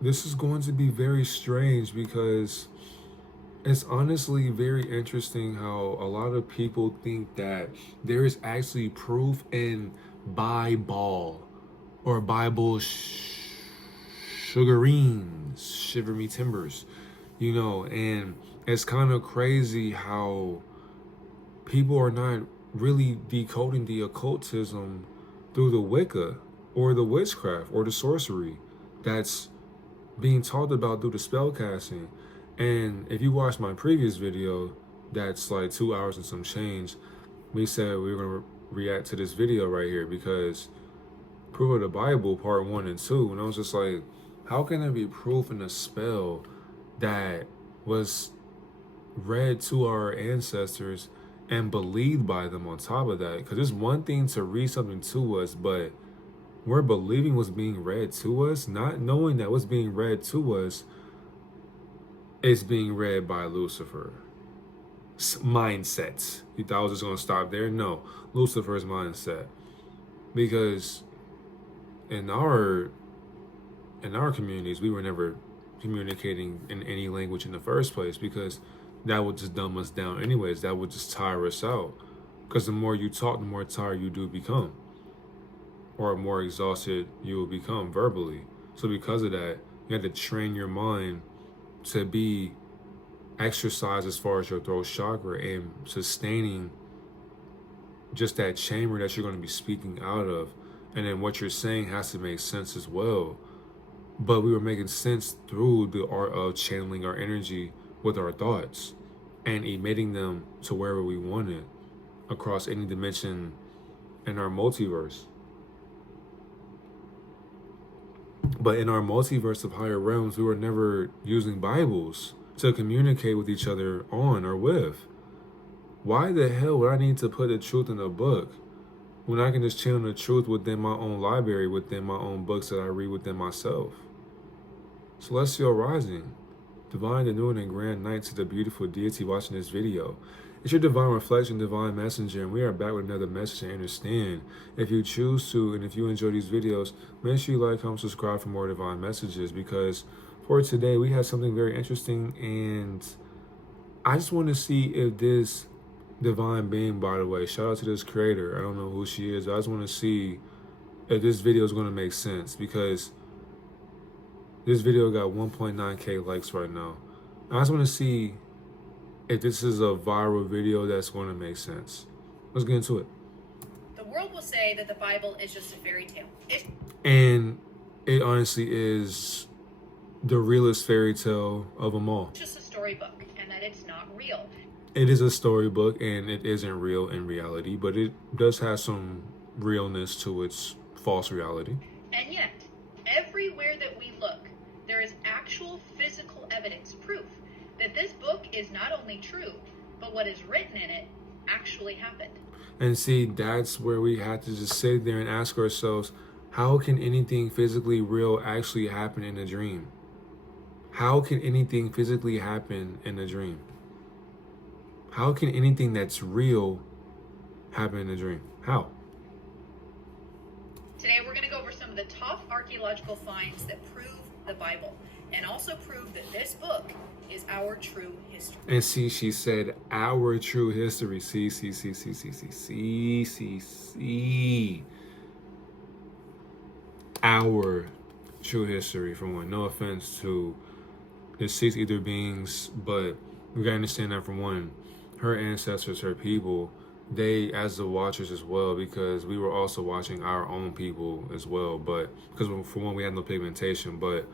this is going to be very strange because it's honestly very interesting how a lot of people think that there is actually proof in Bible or Bible sugarines, shiver me timbers, and it's kind of crazy how people are not really decoding the occultism through the Wicca or the witchcraft or the sorcery that's being talked about through the spell casting. And if you watch my previous video, that's like 2 hours and some change, we said we were going to react to this video right here because proof of the Bible part 1 and 2. And I was just like, how can there be proof in a spell that was read to our ancestors and believed by them on top of that? Because it's one thing to read something to us, but we're believing what's being read to us, not knowing that what's being read to us is being read by Lucifer. Mindset. You thought I was just going to stop there? No. Lucifer's mindset. Because in our communities, we were never communicating in any language in the first place because that would just dumb us down anyways. That would just tire us out. Because the more you talk, the more tired you do become. Or more exhausted you will become verbally. So because of that, you have to train your mind to be exercised as far as your throat chakra and sustaining just that chamber that you're going to be speaking out of. And then what you're saying has to make sense as well. But we were making sense through the art of channeling our energy with our thoughts and emitting them to wherever we wanted across any dimension in our multiverse. But in our multiverse of higher realms, we were never using Bibles to communicate with each other on or with. Why the hell would I need to put the truth in a book when I can just channel the truth within my own library, within my own books that I read within myself? Celestial Rising, Divine, the Noon, and Grand Night to the beautiful deity watching this video. It's your divine reflection, divine messenger, and we are back with another message to understand. If you choose to, and if you enjoy these videos, make sure you like, comment, subscribe for more divine messages, because for today we have something very interesting, and I just want to see if this divine being, by the way, shout out to this creator, I don't know who she is, but I just want to see if this video is going to make sense, because this video got 1.9k likes right now. I just want to see if this is a viral video that's going to make sense. Let's get into it. The world will say that the Bible is just a fairy tale. And it honestly is the realest fairy tale of them all. It's just a storybook, and that it's not real. It is a storybook, and it isn't real in reality, but it does have some realness to its false reality. And yet, everywhere that we look, there is actual physical evidence, proof, that this book is not only true, but what is written in it actually happened. And see, that's where we have to just sit there and ask ourselves, how can anything physically real actually happen in a dream? How can anything physically happen in a dream? How can anything that's real happen in a dream? How? Today we're going to go over some of the top archaeological finds that prove the Bible, and also prove that this book is our true history. And see, she said our true history. See. Our true history, for one. No offense to the 6 ether beings, but we gotta understand that, for one, her ancestors, her people, they as the watchers as well, because we were also watching our own people as well, but because for one, we had no pigmentation, but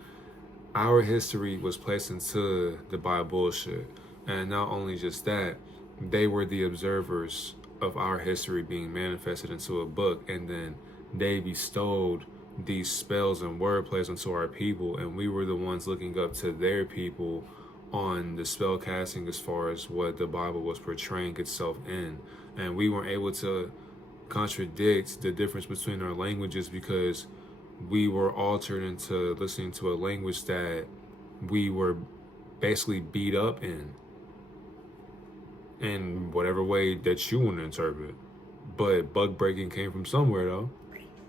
our history was placed into the Bible bullshit. And not only just that, they were the observers of our history being manifested into a book, and then they bestowed these spells and wordplays onto our people, and we were the ones looking up to their people on the spell casting as far as what the Bible was portraying itself in. And we weren't able to contradict the difference between our languages because we were altered into listening to a language that we were basically beat up in whatever way that you want to interpret. But bug breaking came from somewhere, though.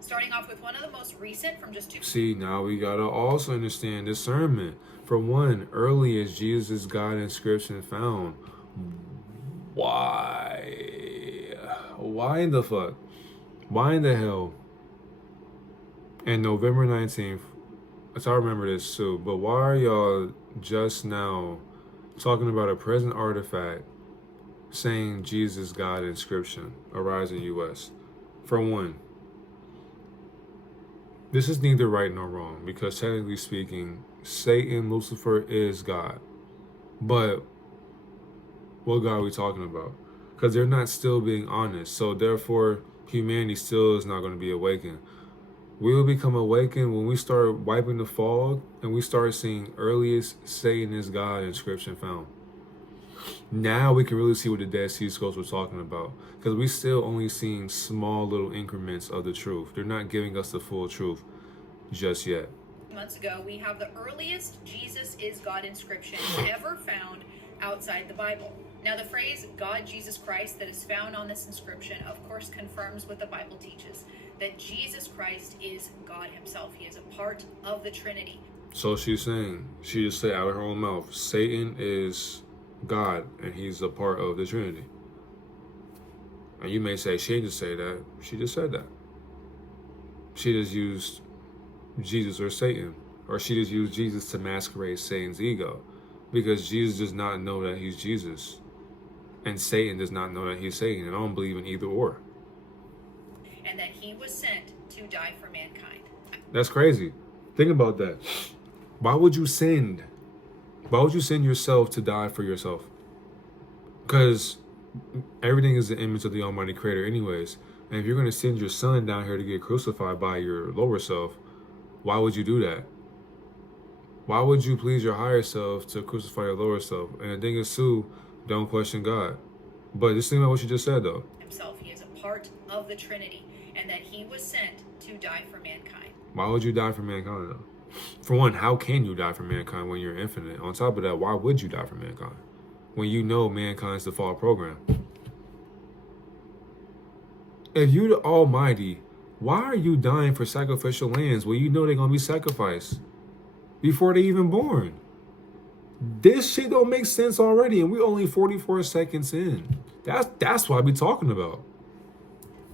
Starting off with one of the most recent from just 2. See, now we gotta also understand discernment. For one, early as Jesus' God inscription found. Why? Why in the fuck? Why in the hell? And November 19th, I remember this too, but why are y'all just now talking about a present artifact saying Jesus God inscription, arise in US? For one, this is neither right nor wrong, because technically speaking, Satan, Lucifer is God. But what God are we talking about? Because they're not still being honest. So therefore, humanity still is not going to be awakened. We will become awakened when we start wiping the fog and we start seeing earliest Satan is God inscription found. Now we can really see what the Dead Sea Scrolls were talking about, because we still only seeing small little increments of the truth. They're not giving us the full truth just yet. Months ago, we have the earliest Jesus is God inscription ever found outside the Bible. Now, the phrase God Jesus Christ that is found on this inscription, of course, confirms what the Bible teaches, that Jesus Christ is God himself. He is a part of the Trinity. So she's saying, she just said out of her own mouth, Satan is God and he's a part of the Trinity. And you may say, she didn't just say that. She just said that. She just used Jesus or Satan, or she just used Jesus to masquerade Satan's ego, because Jesus does not know that he's Jesus, and Satan does not know that he's Satan, and I don't believe in either or. And that he was sent to die for mankind. That's crazy. Think about that. Why would you send yourself to die for yourself? Because everything is the image of the Almighty Creator anyways, and if you're going to send your son down here to get crucified by your lower self, why would you do that? Why would you please your higher self to crucify your lower self? And the thing is too, don't question God. But just think about what you just said though. Himself, he is a part of the Trinity, and that he was sent to die for mankind. Why would you die for mankind though? For one, how can you die for mankind when you're infinite? On top of that, why would you die for mankind when you know mankind's default program? If you're the Almighty, why are you dying for sacrificial lambs when you know they're going to be sacrificed before they even born? This shit don't make sense already, and we're only 44 seconds in. That's what I be talking about.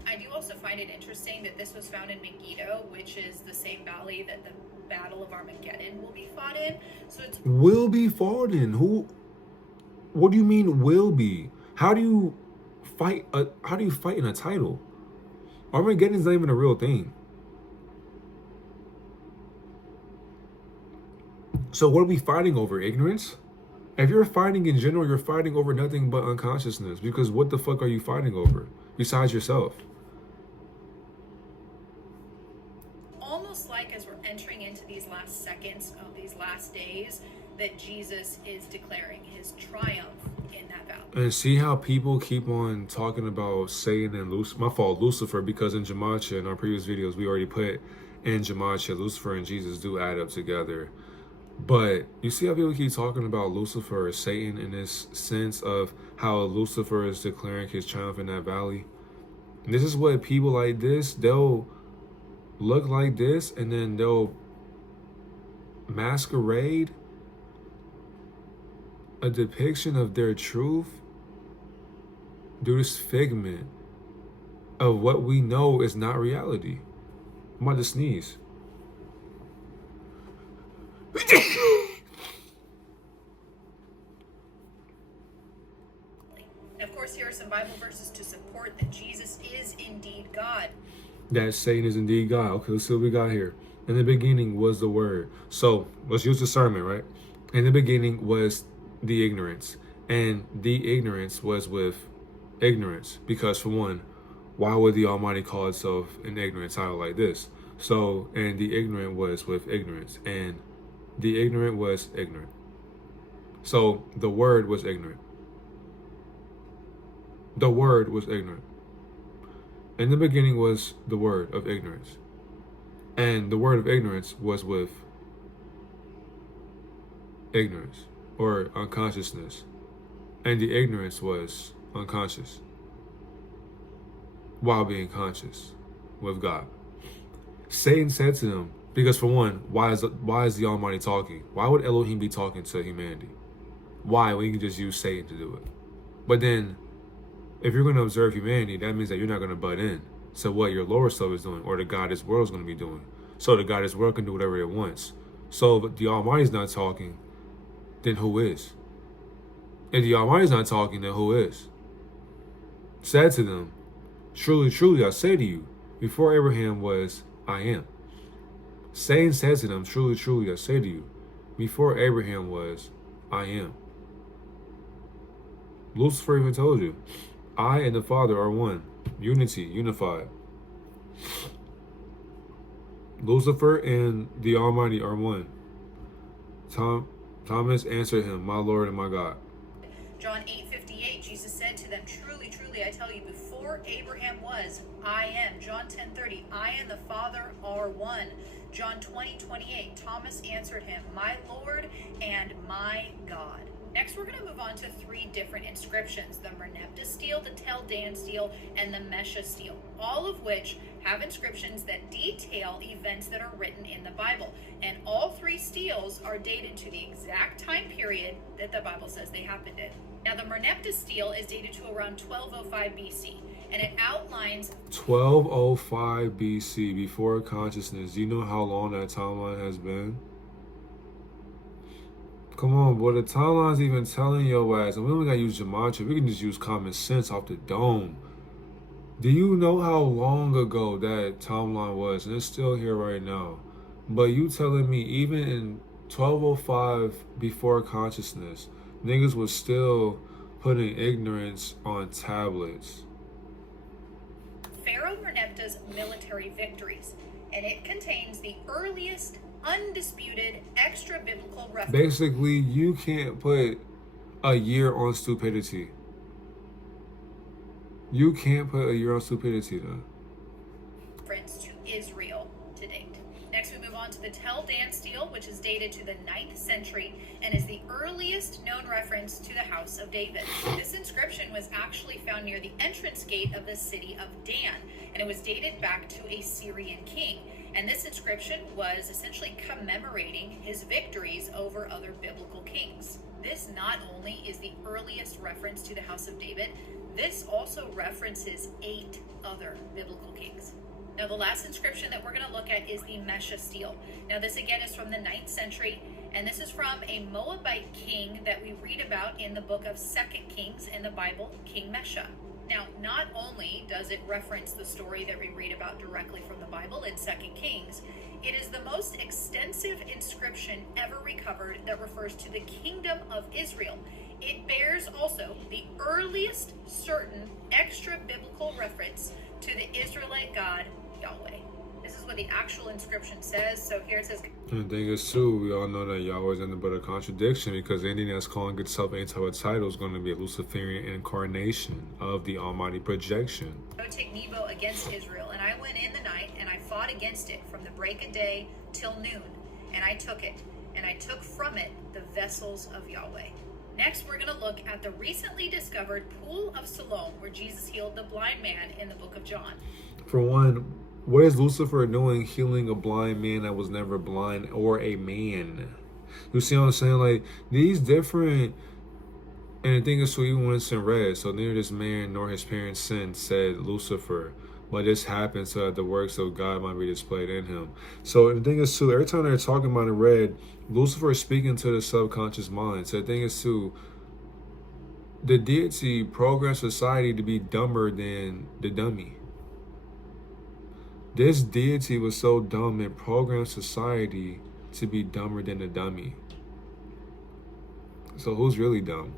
I do also find it interesting that this was found in Megiddo, which is the same valley that the Battle of Armageddon will be fought in. So it's will be fought in. Who? What do you mean will be? How do you fight in a title? Armageddon's not even a real thing. So what are we fighting over? Ignorance? If you're fighting in general, you're fighting over nothing but unconsciousness, because what the fuck are you fighting over besides yourself? almost like as we're entering into these last seconds of these last days that Jesus is declaring his triumph in that valley. And see how people keep on talking about Satan and Lucifer, because in Gematria, in our previous videos, we already put in Gematria, Lucifer and Jesus do add up together. But you see how people keep talking about Lucifer or Satan in this sense of how Lucifer is declaring his triumph in that valley? And this is what people like this, they'll look like this and then they'll masquerade a depiction of their truth, do this figment of what we know is not reality. I'm about to sneeze. And of course, here are some Bible verses to support that Jesus is indeed God. That Satan is indeed God. Okay, let's see what we got here. In the beginning was the Word. So let's use discernment, right? In the beginning was the ignorance, and the ignorance was with ignorance, because for one, why would the Almighty call itself an ignorant title like this? So, and the ignorant was with ignorance, and the ignorant was ignorant. So the Word was ignorant. The Word was ignorant. In the beginning was the word of ignorance, and the word of ignorance was with ignorance or unconsciousness, and the ignorance was unconscious while being conscious with God. Satan said to them, because for one, why is the Almighty talking? Why would Elohim be talking to humanity? Why? We can just use Satan to do it. But then, if you're going to observe humanity, that means that you're not going to butt in. So what your lower self is doing, or the God this world is going to be doing. So the God this world can do whatever it wants. So if the Almighty's not talking, then who is? If the Almighty's not talking, then who is? Said to them, truly, truly, I say to you, before Abraham was, I am. Satan said to them, truly, truly, I say to you, before Abraham was, I am. Lucifer even told you, I and the Father are one. Unity, unified. Lucifer and the Almighty are one. Thomas answered him, my Lord and my God. John 8:58, Jesus said to them, truly, truly, I tell you, before Abraham was, I am. John 10:30, I and the Father are one. John 20:28, Thomas answered him, my Lord and my God. Next, we're going to move on to 3 different inscriptions, the Merneptah stele, the Tel Dan stele, and the Mesha stele, all of which have inscriptions that detail events that are written in the Bible. And all 3 steles are dated to the exact time period that the Bible says they happened in. Now, the Merneptah stele is dated to around 1205 BC, and it outlines 1205 BC, before consciousness. Do you know how long that timeline has been? Come on, boy, the timeline's even telling your ass, and we don't gotta use gematria, we can just use common sense off the dome. Do you know how long ago that timeline was? And it's still here right now. But you telling me even in 1205 before consciousness, niggas was still putting ignorance on tablets. Pharaoh Merneptah's military victories, and it contains the earliest undisputed extra-biblical reference. Basically, you can't put a year on stupidity. You can't put a year on stupidity, though. Reference to Israel to date. Next, we move on to the Tel Dan stele, which is dated to the 9th century and is the earliest known reference to the house of David. This inscription was actually found near the entrance gate of the city of Dan, and it was dated back to a Syrian king. And this inscription was essentially commemorating his victories over other biblical kings. This not only is the earliest reference to the house of David, this also references 8 other biblical kings. Now, the last inscription that we're going to look at is the Mesha stele. Now, this again is from the 9th century, and this is from a Moabite king that we read about in the book of 2 Kings in the Bible, King Mesha. Now, not only does it reference the story that we read about directly from the Bible in 2 Kings, it is the most extensive inscription ever recovered that refers to the kingdom of Israel. It bears also the earliest certain extra-biblical reference to the Israelite God, Yahweh. This is what the actual inscription says. So here it says... And the thing is, too, we all know that Yahweh is nothing but a contradiction, because anything that's calling itself any type of title is going to be a Luciferian incarnation of the Almighty projection. I would take Nebo against Israel, and I went in the night, and I fought against it from the break of day till noon, and I took it, and I took from it the vessels of Yahweh. Next, we're going to look at the recently discovered Pool of Siloam, where Jesus healed the blind man in the book of John. For one, what is Lucifer doing healing a blind man that was never blind, or a man? You see what I'm saying? Like, these different... And the thing is, so even when it's in red, so neither this man nor his parents sinned, said Lucifer. But this happened so that the works of God might be displayed in him. So the thing is, too, every time they're talking about in red, Lucifer is speaking to the subconscious mind. So the thing is, too, the deity programs society to be dumber than the dummy. This deity was so dumb, it programmed society to be dumber than the dummy. So who's really dumb?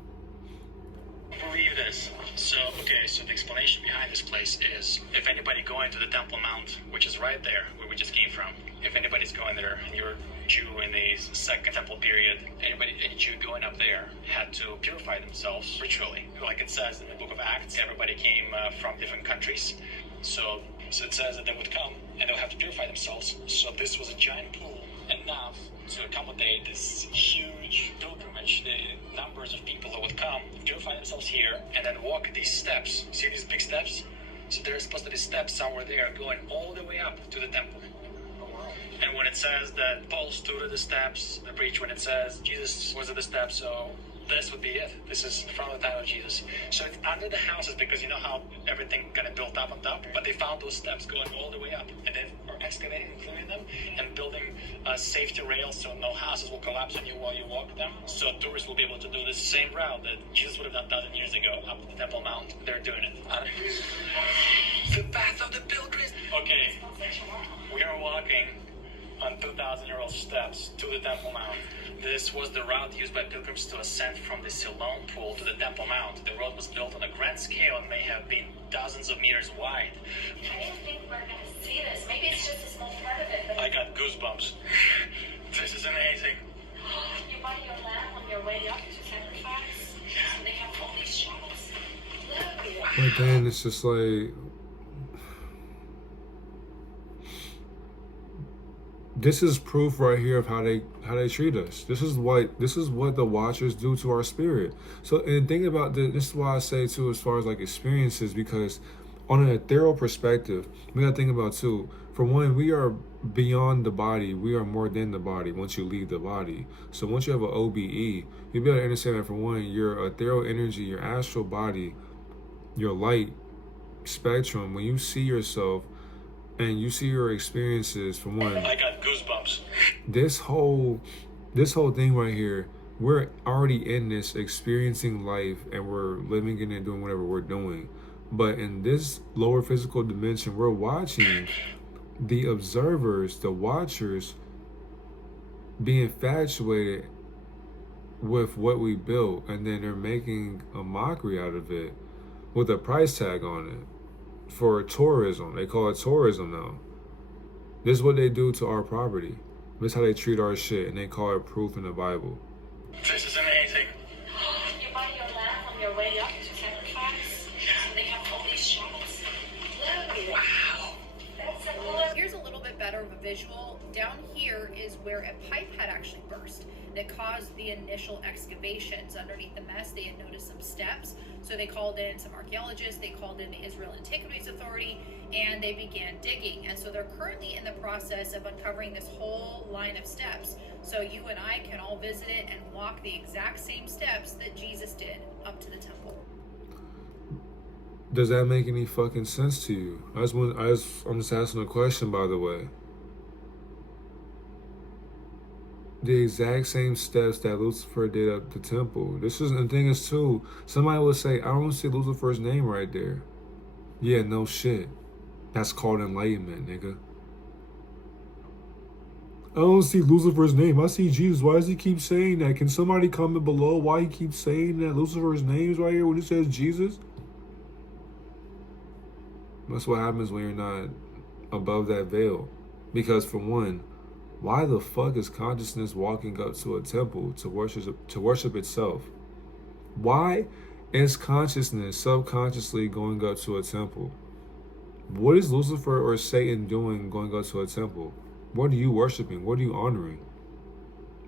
Believe this. So the explanation behind this place is, if anybody going to the Temple Mount, which is right there where we just came from, if anybody's going there and you're Jew in the Second Temple period, any Jew going up there had to purify themselves ritually. Like it says in the book of Acts, everybody came from different countries. So it says that they would come and they'll have to purify themselves. So this was a giant pool, enough to accommodate this huge pilgrimage, the numbers of people that would come, purify themselves here, and then walk these steps. See these big steps? So there's supposed to be steps somewhere there going all the way up to the temple. And when it says that Paul stood at the steps, the preach when it says Jesus was at the steps, so this would be it. This is from the time of Jesus. So it's under the houses because you know how everything kind of built up on top, but they found those steps going all the way up, and then are excavating, clearing them, and building safety rails so no houses will collapse on you while you walk them. So tourists will be able to do this same route that Jesus would have done 1,000 years ago up the Temple Mount. They're doing it. The path of the pilgrims. Okay, we are walking on 2,000-year-old steps to the Temple Mount. This was the route used by pilgrims to ascend from the Siloam pool to the Temple Mount. The road was built on a grand scale and may have been dozens of meters wide. I don't think we're going to see this. Maybe it's just a small part of it. But I got goosebumps. This is amazing. you buy your lamb on your way up to sacrifice. Yeah. And they have all these shops. Look. But then it's just like, this is proof right here of how they treat us. This is what the Watchers do to our spirit. So, and think about this is why I say too, as far as like experiences, because on an ethereal perspective, we gotta think about too. For one, we are beyond the body. We are more than the body once you leave the body. So once you have an OBE, you'll be able to understand that for one, your ethereal energy, your astral body, your light spectrum, when you see yourself and you see your experiences, for one, I got goosebumps. this whole thing right here, we're already in this experiencing life and we're living in it, doing whatever we're doing. But in this lower physical dimension, we're watching the observers, the watchers, be infatuated with what we built, and then they're making a mockery out of it with a price tag on it for tourism. They call it tourism now. This is what they do to our property. This is how they treat our shit, and they call it proof in the Bible. This is amazing. You buy your lamb on your way up to sacrifice. And they have all these shops. Look. Wow. That's a cool. Here's a little bit better of a visual. Down here is where a pipe had actually burst that caused the initial excavations. Underneath the mess, they had noticed some steps. So they called in some archaeologists, they called in the Israel Antiquities Authority, and they began digging. And so they're currently in the process of uncovering this whole line of steps. So you and I can all visit it and walk the exact same steps that Jesus did up to the temple. Does that make any fucking sense to you? I'm just asking a question, by the way. The exact same steps that Lucifer did up the temple. The thing is too, somebody would say, I don't see Lucifer's name right there. Yeah, no shit. That's called enlightenment, nigga. I don't see Lucifer's name. I see Jesus. Why does he keep saying that? Can somebody comment below why he keeps saying that Lucifer's name is right here when it says Jesus? That's what happens when you're not above that veil. Because for one, why the fuck is consciousness walking up to a temple to worship itself? Why is consciousness subconsciously going up to a temple? What is Lucifer or Satan doing going up to a temple? What are you worshiping? What are you honoring?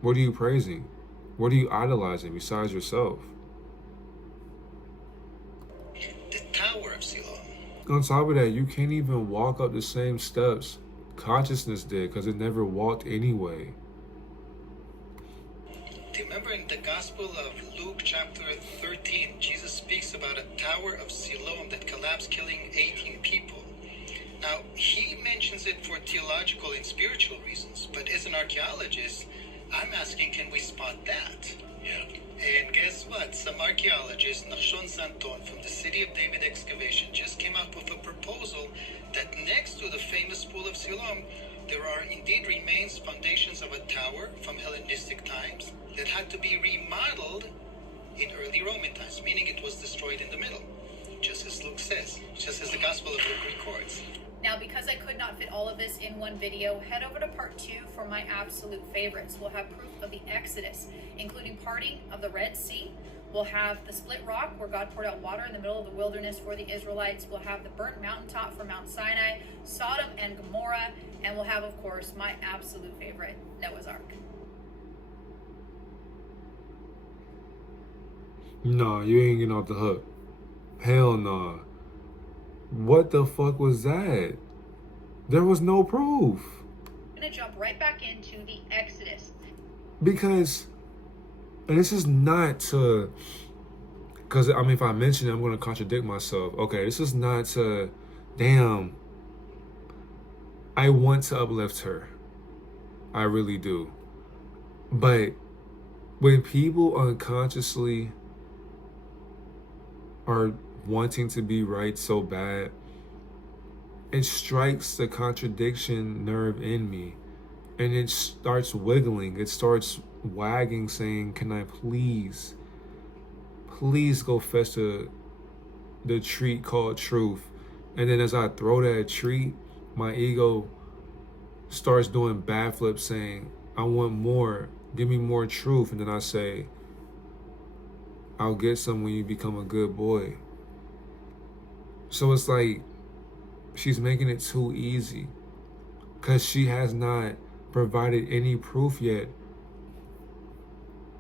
What are you praising? What are you idolizing besides yourself? The Tower of Siloam. On top of that, you can't even walk up the same steps consciousness did, because it never walked anyway. Do you remember in the Gospel of Luke chapter 13, Jesus speaks about a Tower of Siloam that collapsed, killing 18 people. Now, he mentions it for theological and spiritual reasons, but as an archaeologist, I'm asking, can we spot that? Yeah. And guess what? Some archaeologist, Nachshon Santon, from the City of David excavation, just came up with a proposal that next to the famous pool of Siloam, there are indeed remains, foundations of a tower from Hellenistic times that had to be remodeled in early Roman times, meaning it was destroyed in the middle, just as Luke says, just as the Gospel of Luke records. Now, because I could not fit all of this in one video, head over to part 2 for my absolute favorites. We'll have proof of the Exodus, including parting of the Red Sea. We'll have the split rock where God poured out water in the middle of the wilderness for the Israelites. We'll have the burnt mountaintop for Mount Sinai, Sodom and Gomorrah, and we'll have, of course, my absolute favorite, Noah's Ark. Nah, you ain't getting off the hook. Hell nah. What the fuck was that? There was no proof. going to jump right back into the Exodus. Because, and this is not to, because I mean, if I mention it, I'm going to contradict myself. Okay, this is not to, damn, I want to uplift her. I really do. But when people unconsciously are wanting to be right so bad, it strikes the contradiction nerve in me. And it starts wiggling. It starts wagging, saying, can I please go fetch the treat called truth? And then as I throw that treat, my ego starts doing backflips, saying, I want more. Give me more truth. And then I say, I'll get some when you become a good boy. So it's like she's making it too easy, because she has not provided any proof yet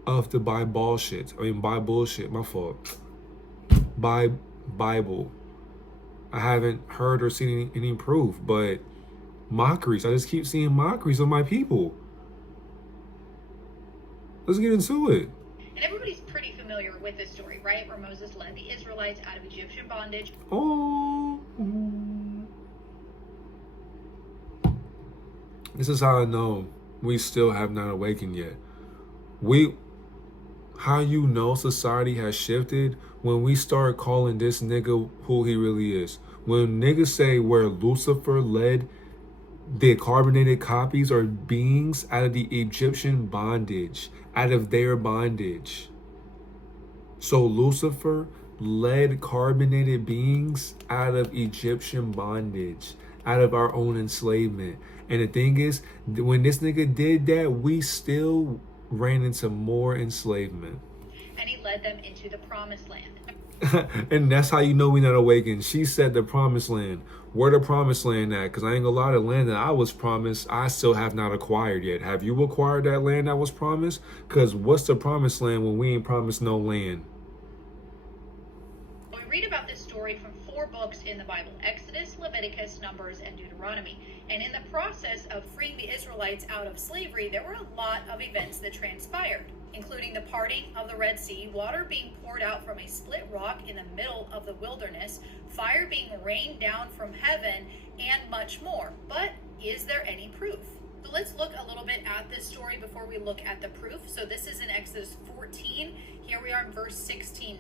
of the Bible shit. My fault. Bible. I haven't heard or seen any proof, but mockeries. I just keep seeing mockeries of my people. Let's get into it. And everybody's pretty familiar with this story, right? Where Moses led the Israelites out of Egyptian bondage. Oh. This is how I know we still have not awakened yet. How you know society has shifted? When we start calling this nigga who he really is. When niggas say where Lucifer led the carbonated copies or beings out of the Egyptian bondage, out of their bondage. So Lucifer led carbonated beings out of Egyptian bondage, out of our own enslavement. And the thing is, when this nigga did that, we still ran into more enslavement. And he led them into the promised land. And that's how you know we not awakened. She said the promised land. Where the promised land at? Because I ain't gonna lie, the land that I was promised, I still have not acquired yet. Have you acquired that land that was promised? Because what's the promised land when we ain't promised no land? We read about this story from 4 books in the Bible: Exodus, Leviticus, Numbers, and Deuteronomy. And in the process of freeing the Israelites out of slavery, there were a lot of events that transpired, including the parting of the Red Sea, water being poured out from a split rock in the middle of the wilderness, fire being rained down from heaven, and much more. But is there any proof? So let's look a little bit at this story before we look at the proof. So this is in Exodus 14. Here we are in verse 16.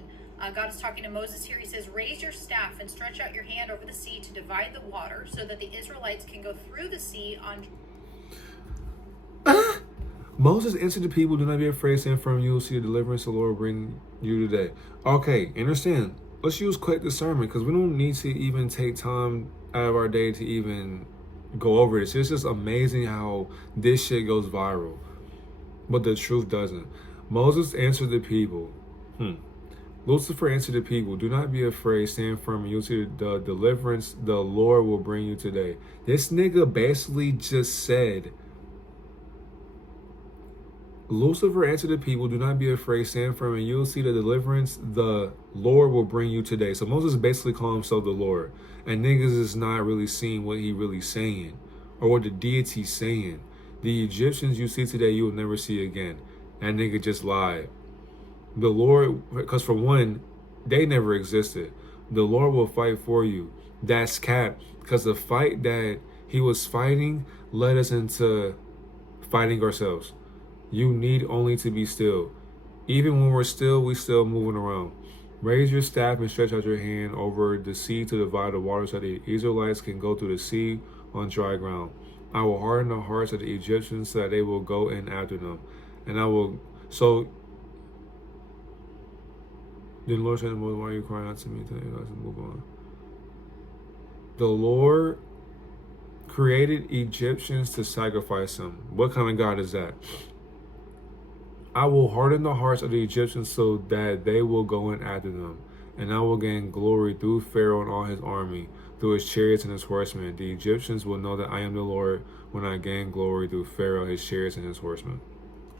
God is talking to Moses here. He says, raise your staff and stretch out your hand over the sea to divide the water so that the Israelites can go through the sea on... Moses answered the people, do not be afraid, stand firm, you will see the deliverance the Lord will bring you today. Okay, understand. Let's use quick discernment, because we don't need to even take time out of our day to even go over this. It's just amazing how this shit goes viral, but the truth doesn't. Moses answered the people. Lucifer answered the people, do not be afraid, stand firm, and you'll see the deliverance the Lord will bring you today. This nigga basically just said, Lucifer answered the people, do not be afraid, stand firm, and you'll see the deliverance the Lord will bring you today. So Moses basically called himself the Lord. And niggas is not really seeing what he really saying, or what the deity's saying. The Egyptians you see today, you will never see again. That nigga just lied. The Lord, because for one, they never existed. The Lord will fight for you. That's cap. Because the fight that he was fighting led us into fighting ourselves. You need only to be still. Even when we're still, we still moving around. Raise your staff and stretch out your hand over the sea to divide the water so that the Israelites can go through the sea on dry ground. I will harden the hearts of the Egyptians so that they will go in after them. And I will... So... Then the Lord said to Moses, why are you crying out to me today? Let's move on. The Lord created Egyptians to sacrifice him. What kind of God is that? I will harden the hearts of the Egyptians so that they will go in after them. And I will gain glory through Pharaoh and all his army, through his chariots and his horsemen. The Egyptians will know that I am the Lord when I gain glory through Pharaoh, his chariots, and his horsemen.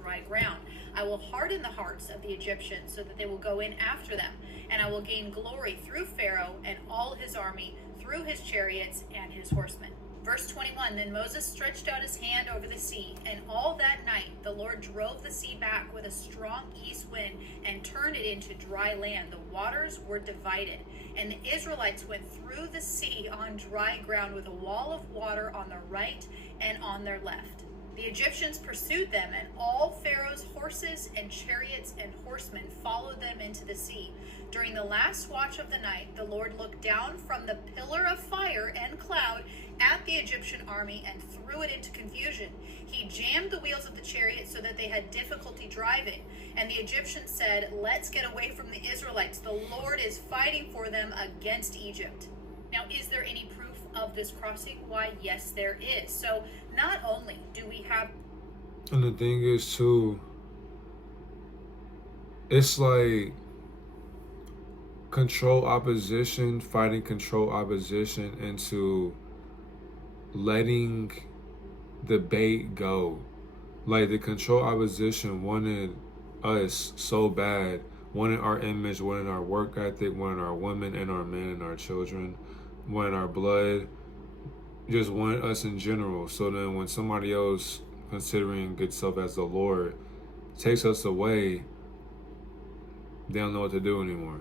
Dry ground. I will harden the hearts of the Egyptians so that they will go in after them. And I will gain glory through Pharaoh and all his army, through his chariots and his horsemen. Verse 21, then Moses stretched out his hand over the sea, and all that night the Lord drove the sea back with a strong east wind and turned it into dry land. The waters were divided, and the Israelites went through the sea on dry ground with a wall of water on their right and on their left. The Egyptians pursued them, and all Pharaoh's horses and chariots and horsemen followed them into the sea. During the last watch of the night, the Lord looked down from the pillar of fire and cloud at the Egyptian army and threw it into confusion. He jammed the wheels of the chariot so that they had difficulty driving. And the Egyptians said, let's get away from the Israelites. The Lord is fighting for them against Egypt. Now, is there any proof of this crossing? Why, yes, there is. So not only do we have... And the thing is, too, it's like control opposition, fighting control opposition into letting the bait go. Like the control opposition wanted us so bad, wanted our image, wanted our work ethic, wanted our women and our men and our children, wanted our blood, just wanted us in general. So then when somebody else, considering itself as the Lord, takes us away, they don't know what to do anymore.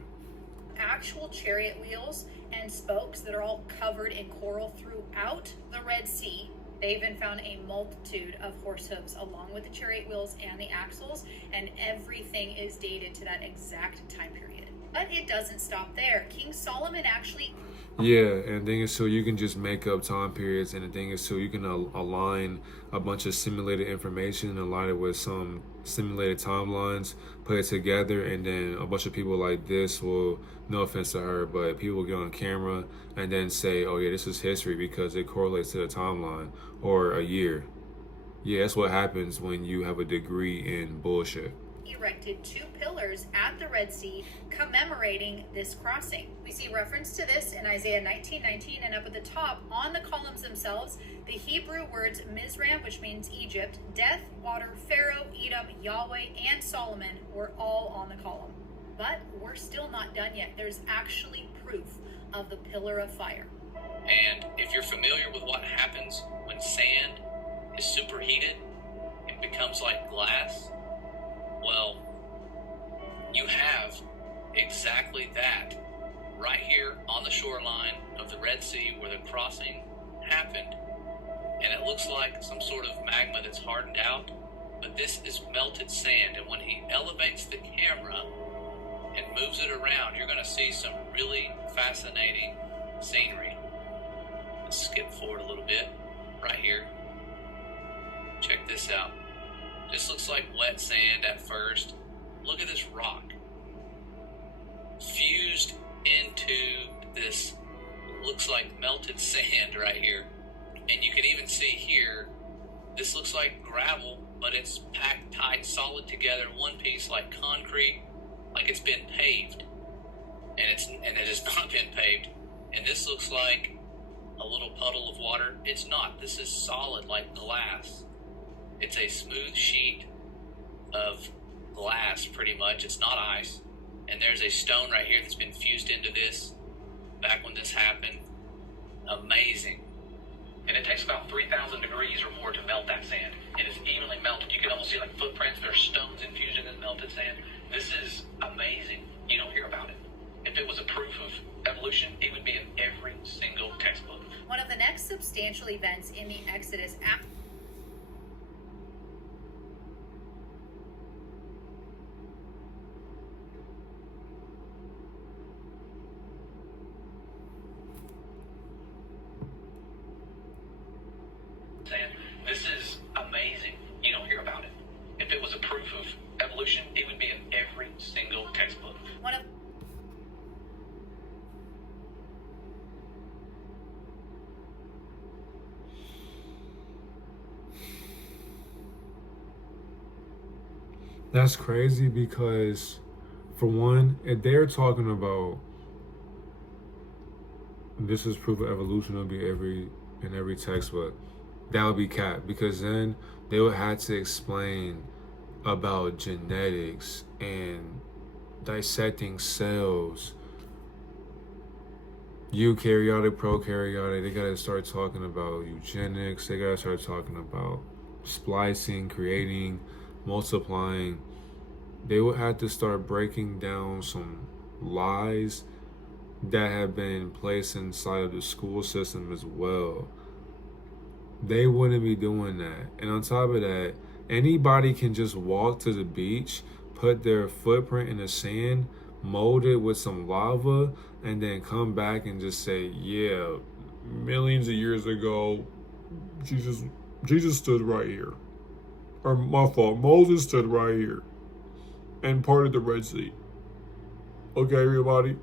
Actual chariot wheels and spokes that are all covered in coral throughout the Red Sea. They even found a multitude of horse hooves along with the chariot wheels and the axles, and everything is dated to that exact time period. But it doesn't stop there. King Solomon actually... Yeah, and the thing is, so you can just make up time periods, and the thing is, so you can align a bunch of simulated information and align it with some simulated timelines, put it together, and then a bunch of people like this will, no offense to her, but people will get on camera and then say, oh yeah, this is history because it correlates to the timeline or a year. Yeah, that's what happens when you have a degree in bullshit. Erected 2 pillars at the Red Sea commemorating this crossing. We see reference to this in Isaiah 19:19, and up at the top on the columns themselves, the Hebrew words Mizraim, which means Egypt, death, water, Pharaoh, Edom, Yahweh, and Solomon were all on the column. But we're still not done yet. There's actually proof of the pillar of fire. And if you're familiar with what happens when sand is superheated and becomes like glass, well, you have exactly that right here on the shoreline of the Red Sea where the crossing happened. And it looks like some sort of magma that's hardened out, but this is melted sand. And when he elevates the camera and moves it around, you're going to see some really fascinating scenery. Let's skip forward a little bit right here. Check this out. This looks like wet sand at first. Look at this rock fused into this, looks like melted sand right here. And you can even see here, this looks like gravel, but it's packed tight, solid together, one piece like concrete, like it's been paved. And it has not been paved. And this looks like a little puddle of water. It's not. This is solid like glass. It's a smooth sheet of glass, pretty much. It's not ice. And there's a stone right here that's been fused into this back when this happened. Amazing. And it takes about 3,000 degrees or more to melt that sand. And it's evenly melted. You can almost see like footprints. There's stones infused in this melted sand. This is amazing. You don't hear about it. If it was a proof of evolution, it would be in every single textbook. One of the next substantial events in the Exodus after this is amazing. You don't hear about it. If it was a proof of evolution, it would be in every single textbook. one of That's crazy because, for one, if they're talking about this is proof of evolution, it'll be in every textbook, that would be cap, because then they would have to explain about genetics and dissecting cells eukaryotic, prokaryotic. They gotta start talking about eugenics. They gotta start talking about splicing, creating, multiplying. They would have to start breaking down some lies that have been placed inside of the school system as well. They wouldn't be doing that. And on top of that, anybody can just walk to the beach, put their footprint in the sand, mold it with some lava, and then come back and just say, yeah, millions of years ago, Jesus stood right here. Or my fault, Moses stood right here and parted the Red Sea. Okay, everybody?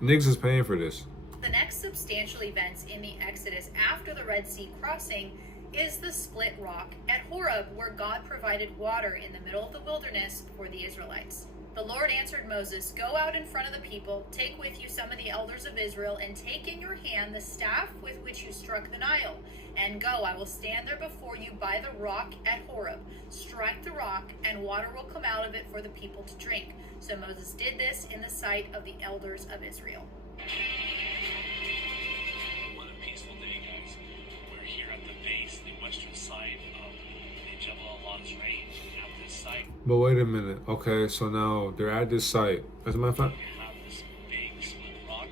Niggas is paying for this. The next substantial events in the Exodus after the Red Sea crossing is the split rock at Horeb, where God provided water in the middle of the wilderness for the Israelites. The Lord answered Moses, "Go out in front of the people, take with you some of the elders of Israel, and take in your hand the staff with which you struck the Nile. And go, I will stand there before you by the rock at Horeb. Strike the rock, and water will come out of it for the people to drink." So Moses did this in the sight of the elders of Israel. What a peaceful day, guys. We're here at the base, the western side of the Jebel Allah's range. At this site, But wait a minute. Okay, so now they're at this site. As a matter of fact, we have this big split rock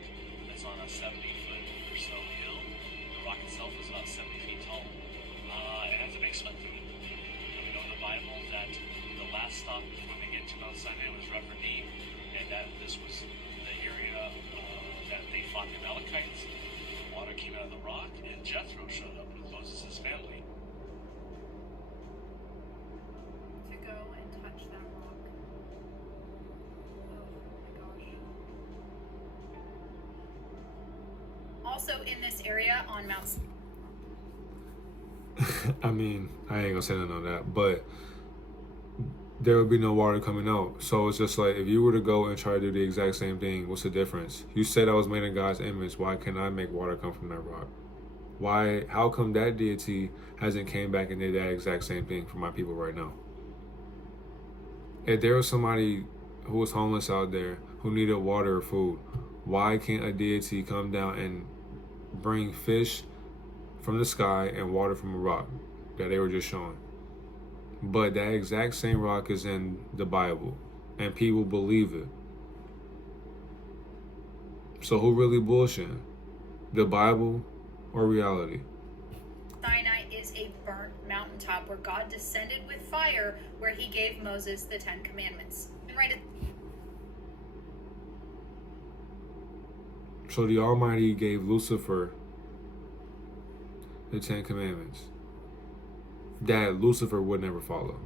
that's on a 70-foot or so hill. The rock itself is about 70 feet tall. It has a big split through it. And we know in the Bible that the last stop before they get to Mount Sinai was Rephidim, and that this was the area that they fought the Amalekites. Water came out of the rock, and Jethro showed up with Moses' family. To go and touch that rock. Oh my gosh. Also in this area on Mount I mean, I ain't gonna say nothing on that, but there would be no water coming out. So it's just like, if you were to go and try to do the exact same thing, what's the difference? You said I was made in God's image. Why can't I make water come from that rock? Why? How come that deity hasn't came back and did that exact same thing for my people right now? If there was somebody who was homeless out there who needed water or food, why can't a deity come down and bring fish from the sky and water from a rock that they were just showing? But that exact same rock is in the Bible, and people believe it. So who really bullshitting? The Bible or reality? Sinai is a burnt mountaintop where God descended with fire, where he gave Moses the 10 Commandments. And right at So the Almighty gave Lucifer the 10 Commandments that Lucifer would never follow.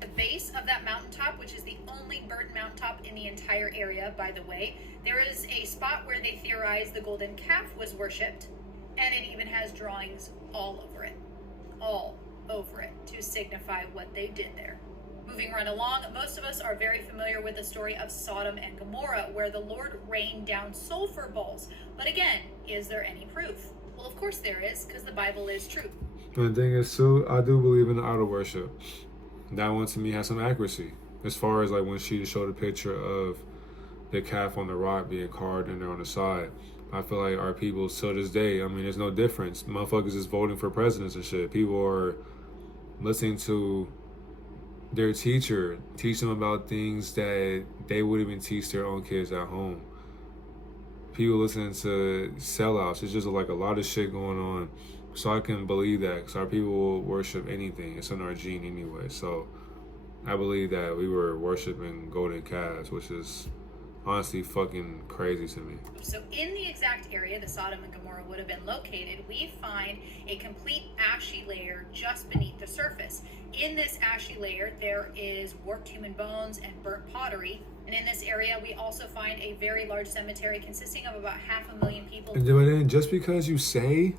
the base of that mountaintop, which is the only burnt mountaintop in the entire area, by the way, there is a spot where they theorize the golden calf was worshipped, and it even has drawings all over it to signify what they did there. Moving right along, most of us are very familiar with the story of Sodom and Gomorrah, where the Lord rained down sulfur balls. But again, is there any proof? Well, of course there is, because the Bible is true. And the thing is, too, I do believe in the idol worship. That one to me has some accuracy. As far as like when she showed a picture of the calf on the rock being carved in there on the side, I feel like our people till this day, I mean, there's no difference. Motherfuckers is voting for presidents and shit. People are listening to their teacher teach them about things that they wouldn't even teach their own kids at home. People listening to sellouts. It's just like a lot of shit going on. So I can believe that, because our people will worship anything. It's in our gene anyway. So I believe that we were worshiping golden calves, which is honestly fucking crazy to me. So in the exact area the Sodom and Gomorrah would have been located, we find a complete ashy layer just beneath the surface. In this ashy layer, there is warped human bones and burnt pottery. And in this area, we also find a very large cemetery consisting of about 500,000 people. But then just because you say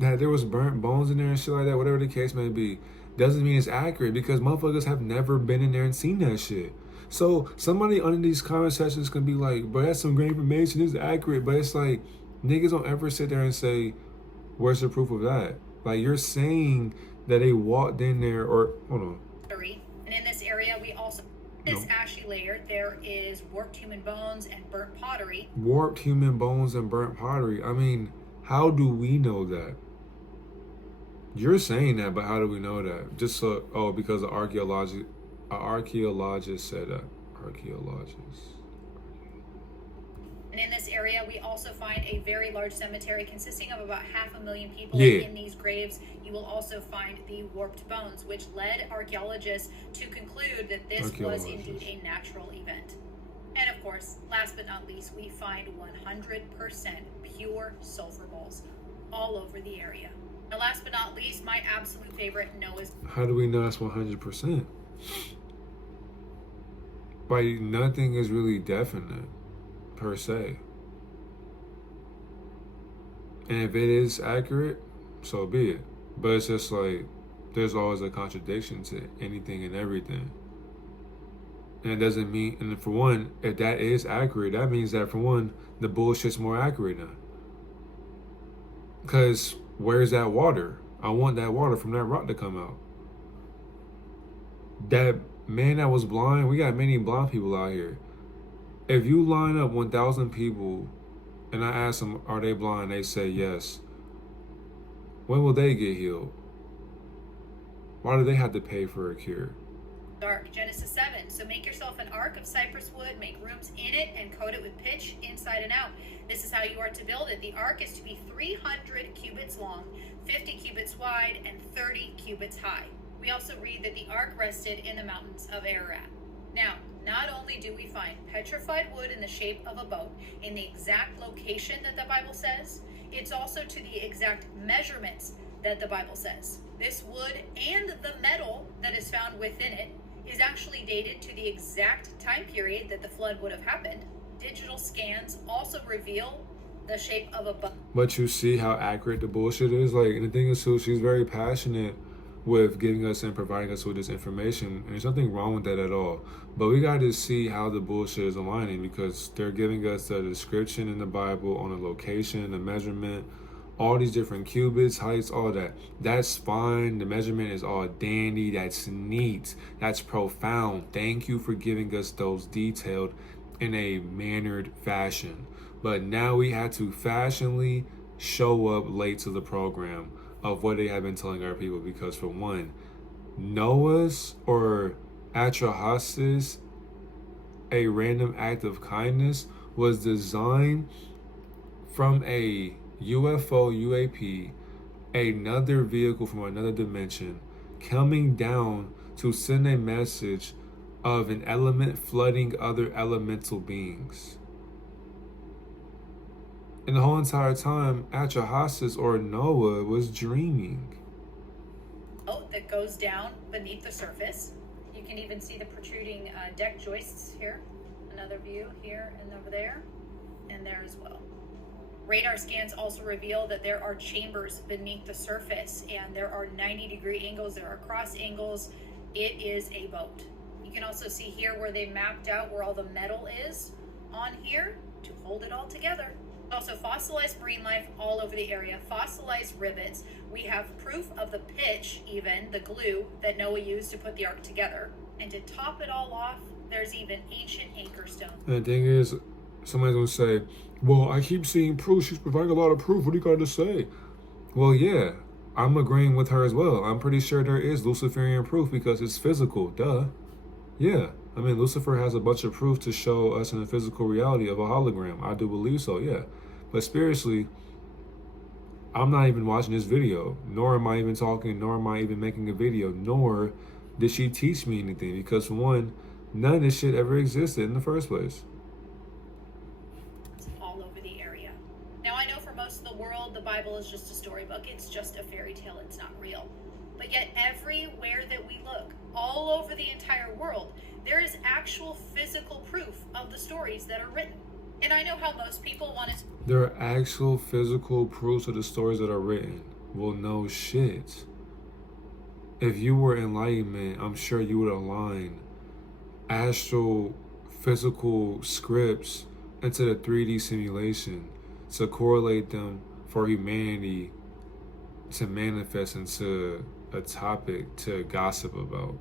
that there was burnt bones in there and shit like that, whatever the case may be, doesn't mean it's accurate, because motherfuckers have never been in there and seen that shit. So somebody under these comment sections can be like, bro, that's some great information, it's accurate. But it's like, niggas don't ever sit there and say, where's the proof of that? Like, you're saying that they walked in there, or hold on. And in this area, we also ashy layer. there is warped human bones and burnt pottery. Warped human bones and burnt pottery. I mean, how do we know that? You're saying that, but how do we know that? Just so, because an archaeologist said that. Archaeologists. And in this area, we also find a very large cemetery consisting of about 500,000 people. Yeah. In these graves, you will also find the warped bones, which led archaeologists to conclude that this was indeed a natural event. And of course, last but not least, we find 100% pure sulfur bowls all over the area. And last but not least, my absolute favorite, Noah's. How do we know that's 100%? Like, nothing is really definite, per se. And if it is accurate, so be it. But it's just like, there's always a contradiction to anything and everything. And it doesn't mean, and for one, if that is accurate, that means that for one, the bullshit's more accurate now. Because where's that water? I want that water from that rock to come out. That man that was blind, we got many blind people out here. If you line up 1,000 people and I ask them, are they blind? They say yes. When will they get healed? Why do they have to pay for a cure? Ark, Genesis 7. So make yourself an ark of cypress wood, make rooms in it, and coat it with pitch inside and out. This is how you are to build it. The ark is to be 300 cubits long, 50 cubits wide, and 30 cubits high. We also read that the ark rested in the mountains of Ararat. Now, not only do we find petrified wood in the shape of a boat in the exact location that the Bible says, it's also to the exact measurements that the Bible says. This wood and the metal that is found within it is actually dated to the exact time period that the flood would have happened. Digital scans also reveal the shape of a boat. But you see how accurate the bullshit is? Like, and the thing is, too, she's very passionate with giving us and providing us with this information, and there's nothing wrong with that at all. But we got to see how the bullshit is aligning, because they're giving us the description in the Bible on a location, the measurement, all these different cubits, heights, all that. That's fine. The measurement is all dandy. That's neat. That's profound. Thank you for giving us those detailed in a mannered fashion. But now we had to fashionably show up late to the program of what they have been telling our people, because for one, Noah's or Atrahasis, a random act of kindness, was designed from a UFO, UAP, another vehicle from another dimension, coming down to send a message of an element flooding other elemental beings. And the whole entire time, Atrahasis or Noah was dreaming. Oh, that goes down beneath the surface. You can even see the protruding deck joists here. Another view here and over there, and there as well. Radar scans also reveal that there are chambers beneath the surface, and there are 90-degree angles, there are cross angles. It is a boat. You can also see here where they mapped out where all the metal is on here to hold it all together. Also, fossilized marine life all over the area, fossilized rivets. We have proof of the pitch, even the glue that Noah used to put the ark together. And to top it all off, there's even ancient anchor stones. And the thing is, somebody's gonna say, well, I keep seeing proof. She's providing a lot of proof. What do you got to say? Well, yeah, I'm agreeing with her as well. I'm pretty sure there is Luciferian proof because it's physical. Duh. Yeah. I mean, Lucifer has a bunch of proof to show us in the physical reality of a hologram. I do believe so, yeah. But spiritually, I'm not even watching this video, nor am I even talking, nor am I even making a video, nor did she teach me anything. Because for one, none of this shit ever existed in the first place. All over the area. Now, I know for most of the world, the Bible is just a storybook. It's just a fairy tale. It's not real. But yet, everywhere that we look, all over the entire world, there is actual physical proof of the stories that are written. And I know how most people want to... There are actual physical proofs of the stories that are written. Well, no shit. If you were enlightenment, I'm sure you would align astral physical scripts into the 3D simulation to correlate them for humanity to manifest into a topic to gossip about.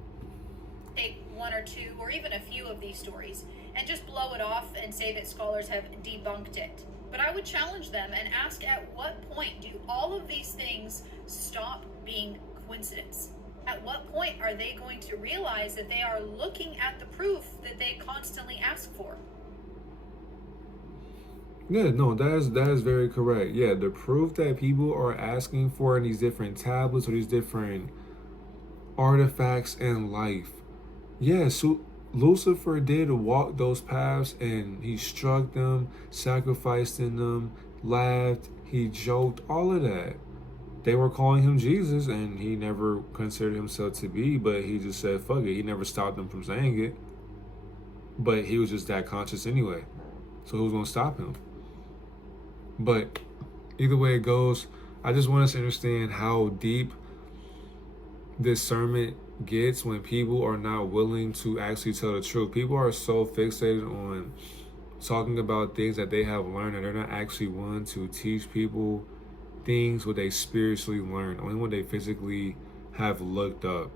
Take one or two or even a few of these stories and just blow it off and say that scholars have debunked it. But I would challenge them and ask, at what point do all of these things stop being coincidence? At what point are they going to realize that they are looking at the proof that they constantly ask for? Yeah, no, that is very correct. Yeah, the proof that people are asking for in these different tablets or these different artifacts in life. Yeah, so Lucifer did walk those paths, and he struck them, sacrificed in them, laughed, he joked, all of that. They were calling him Jesus, and he never considered himself to be, but he just said, fuck it. He never stopped them from saying it. But he was just that conscious anyway. So who's going to stop him? But either way it goes, I just want us to understand how deep discernment gets when people are not willing to actually tell the truth. People are so fixated on talking about things that they have learned, and they're not actually willing to teach people things what they spiritually learned, only what they physically have looked up.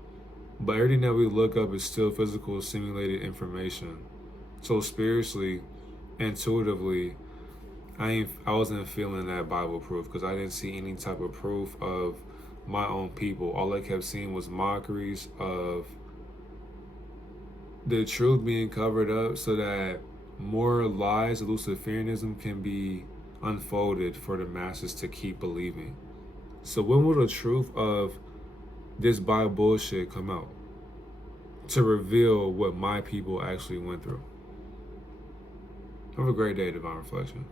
But everything that we look up is still physical simulated information. So spiritually, intuitively, I wasn't feeling that Bible proof, because I didn't see any type of proof of my own people. All I kept seeing was mockeries of the truth being covered up so that more lies of Luciferianism can be unfolded for the masses to keep believing. So when will the truth of this Bible bullshit come out to reveal what my people actually went through? Have a great day, Divine Reflection.